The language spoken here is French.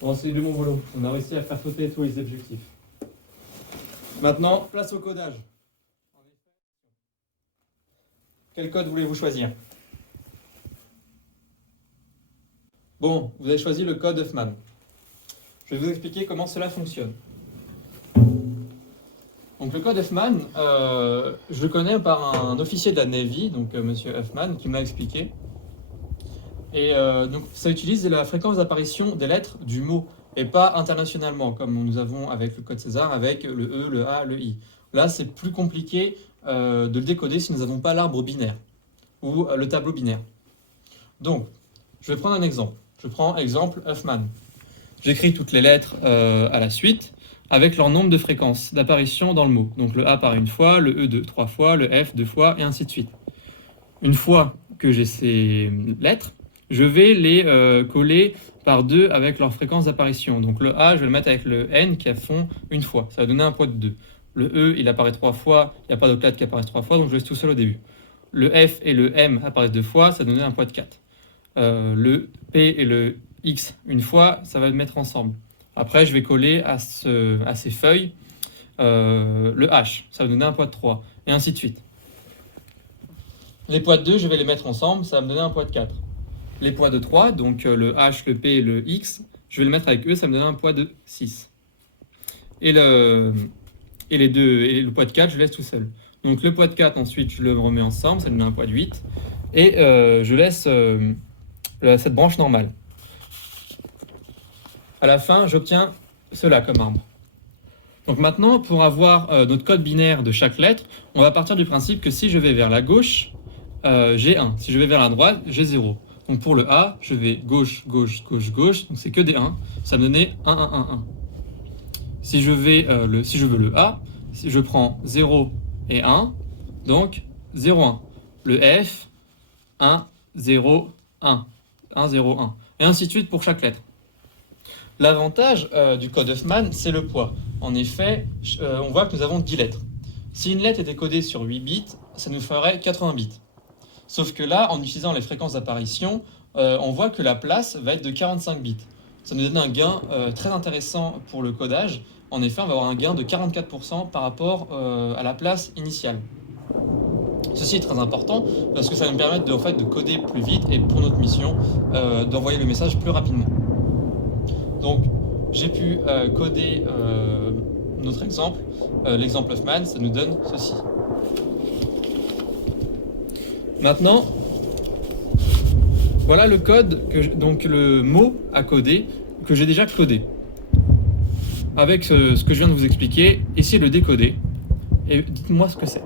Bon, c'est du bon boulot. On a réussi à faire sauter tous les objectifs. Maintenant, place au codage. Quel code voulez-vous choisir? Bon, vous avez choisi le code Huffman. Je vais vous expliquer comment cela fonctionne. Donc le code Huffman, je le connais par un officier de la Navy, donc Monsieur Huffman, qui m'a expliqué. Et donc ça utilise la fréquence d'apparition des lettres du mot, et pas internationalement, comme nous avons avec le code César, avec le E, le A, le I. Là, c'est plus compliqué de le décoder si nous n'avons pas l'arbre binaire, ou le tableau binaire. Donc, je vais prendre un exemple. Je prends exemple Huffman. J'écris toutes les lettres à la suite, avec leur nombre de fréquences d'apparition dans le mot. Donc le A apparaît une fois, le E 3 fois, le F 2 fois, et ainsi de suite. Une fois que j'ai ces lettres, je vais les coller par 2 avec leur fréquence d'apparition. Donc le A, je vais le mettre avec le N qui font une fois. Ça va donner un poids de 2. Le E, il apparaît 3 fois, il n'y a pas d'autres lettres qui apparaissent 3 fois, donc je laisse tout seul au début. Le F et le M apparaissent 2 fois, ça va donner un poids de 4. Le P et le X une fois, ça va le mettre ensemble. Après, je vais coller à ces feuilles le H, ça va donner un poids de 3, et ainsi de suite. Les poids de 2, je vais les mettre ensemble, ça va me donner un poids de 4. Les poids de 3, donc le H, le P et le X, je vais le mettre avec eux, ça me donne un poids de 6. Et le poids de 4, je laisse tout seul. Donc le poids de 4, ensuite, je le remets ensemble, ça me donne un poids de 8. Et je laisse cette branche normale. À la fin, j'obtiens cela comme arbre. Donc maintenant, pour avoir notre code binaire de chaque lettre, on va partir du principe que si je vais vers la gauche, j'ai 1. Si je vais vers la droite, j'ai 0. Donc pour le A, je vais gauche, gauche, gauche, gauche. Donc c'est que des 1. Ça me donnait 1, 1, 1, 1. Si je veux le A, je prends 0 et 1. Donc 0, 1. Le F, 1, 0, 1. 1, 0, 1. Et ainsi de suite pour chaque lettre. L'avantage du code Huffman, c'est le poids. En effet, on voit que nous avons 10 lettres. Si une lettre était codée sur 8 bits, ça nous ferait 80 bits. Sauf que là, en utilisant les fréquences d'apparition, on voit que la place va être de 45 bits. Ça nous donne un gain très intéressant pour le codage. En effet, on va avoir un gain de 44% par rapport à la place initiale. Ceci est très important parce que ça va nous permettre de coder plus vite et pour notre mission, d'envoyer le message plus rapidement. Donc, j'ai pu coder notre exemple, l'exemple Huffman, ça nous donne ceci. Maintenant, voilà le code, donc le mot à coder que j'ai déjà codé. Avec ce que je viens de vous expliquer, essayez de le décoder et dites-moi ce que c'est.